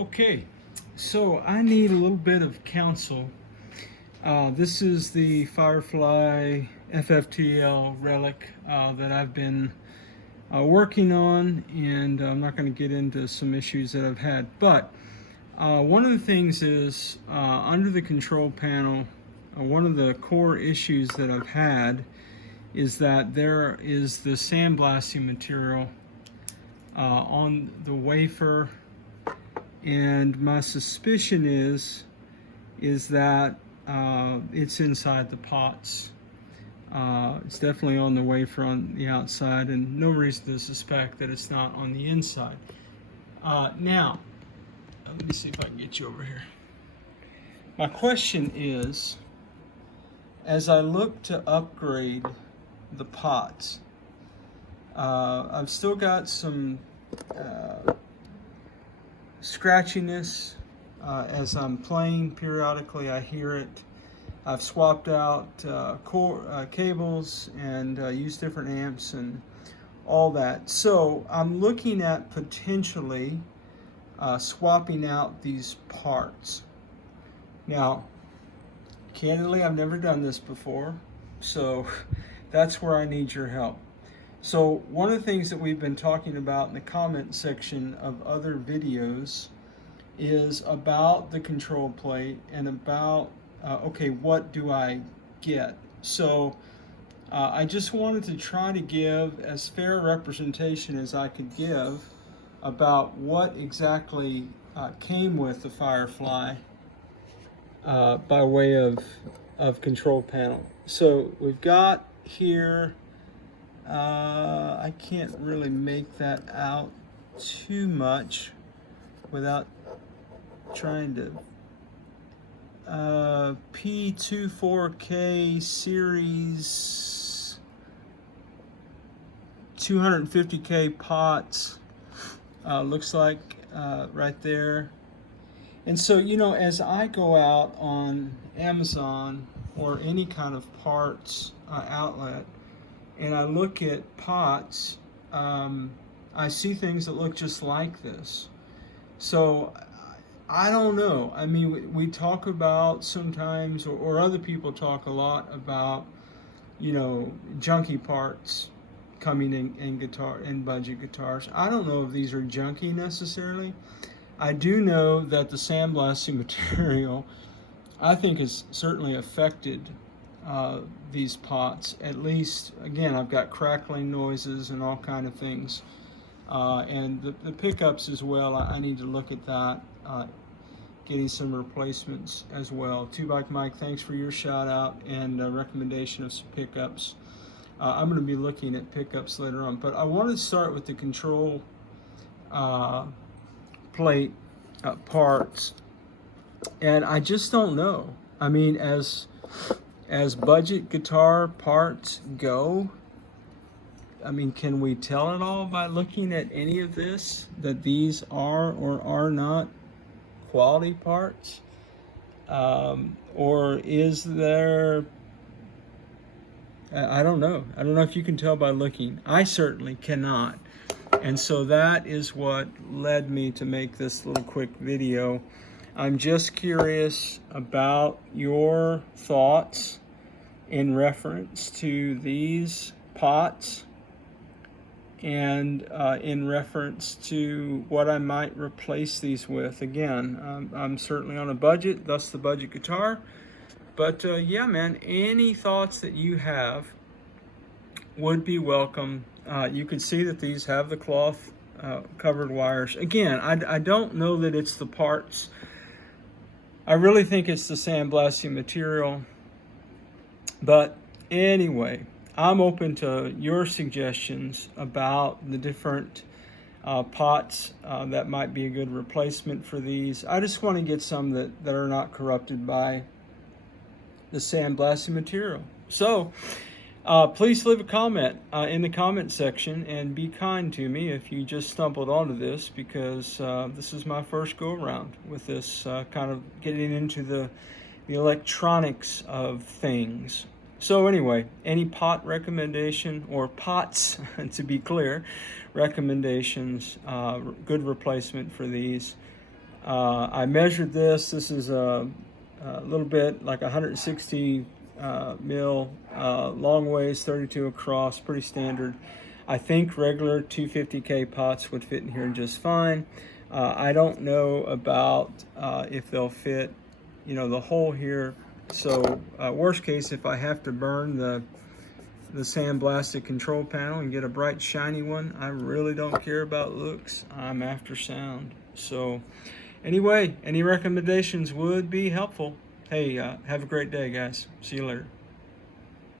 Okay, so I need a little bit of counsel. This is the Firefly FFTL Relic that I've been working on, and I'm not going to get into some issues that I've had. But one of the things is under the control panel, one of the core issues that I've had is that there is the sandblasting material on the wafer. And my suspicion is that it's inside the pots. It's definitely on the wafer on the outside, and no reason to suspect that it's not on the inside. Now, let me see if I can get you over here. My question is, as I look to upgrade the pots, I've still got some scratchiness as I'm playing. Periodically I hear it. I've swapped out cables and used different amps and all that. So I'm looking at potentially swapping out these parts. Now, candidly, I've never done this before, so that's where I need your help. So one of the things that we've been talking about in the comment section of other videos is about the control plate and about, okay, what do I get? So I just wanted to try to give as fair a representation as I could give about what exactly came with the Firefly by way of control panel. So we've got here, I can't really make that out too much without trying to P24K series 250K pots, looks like right there. And so, you know, as I go out on Amazon or any kind of parts outlet, and I look at pots, I see things that look just like this. So I don't know. I mean, we talk about sometimes, or other people talk a lot about, you know, junky parts coming in guitar, in budget guitars. I don't know if these are junky necessarily. I do know that the sandblasting material, I think, has certainly affected these pots. At least, again, I've got crackling noises and all kind of things, and the pickups as well. I need to look at that, getting some replacements as well. 2-Bike Mike, thanks for your shout out and recommendation of some pickups. I'm going to be looking at pickups later on, but I want to start with the control plate parts, and I just don't know. I mean, as budget guitar parts go, I mean, can we tell it all by looking at any of this, that these are or are not quality parts? Or is there, I don't know. I don't know if you can tell by looking. I certainly cannot. And so that is what led me to make this little quick video. I'm just curious about your thoughts in reference to these pots and in reference to what I might replace these with. Again, I'm certainly on a budget, thus the budget guitar. But yeah, man, any thoughts that you have would be welcome. You can see that these have the cloth covered wires. Again, I don't know that it's the parts. I really think it's the sandblasting material. But anyway, I'm open to your suggestions about the different pots that might be a good replacement for these. I just want to get some that are not corrupted by the sandblasting material. So please leave a comment in the comment section, and be kind to me if you just stumbled onto this, because this is my first go around with this kind of getting into the electronics of things. So anyway, any pot recommendation, or pots to be clear, recommendations, good replacement for these, I measured this. This is a little bit like 160 mil, long ways, 32 across, pretty standard. I think regular 250K pots would fit in here just fine. I don't know about if they'll fit, you know, the hole here. So worst case, if I have to burn the sandblasted control panel and get a bright shiny one, I really don't care about looks. I'm after sound. So anyway, any recommendations would be helpful. Hey, have a great day, guys. See you later.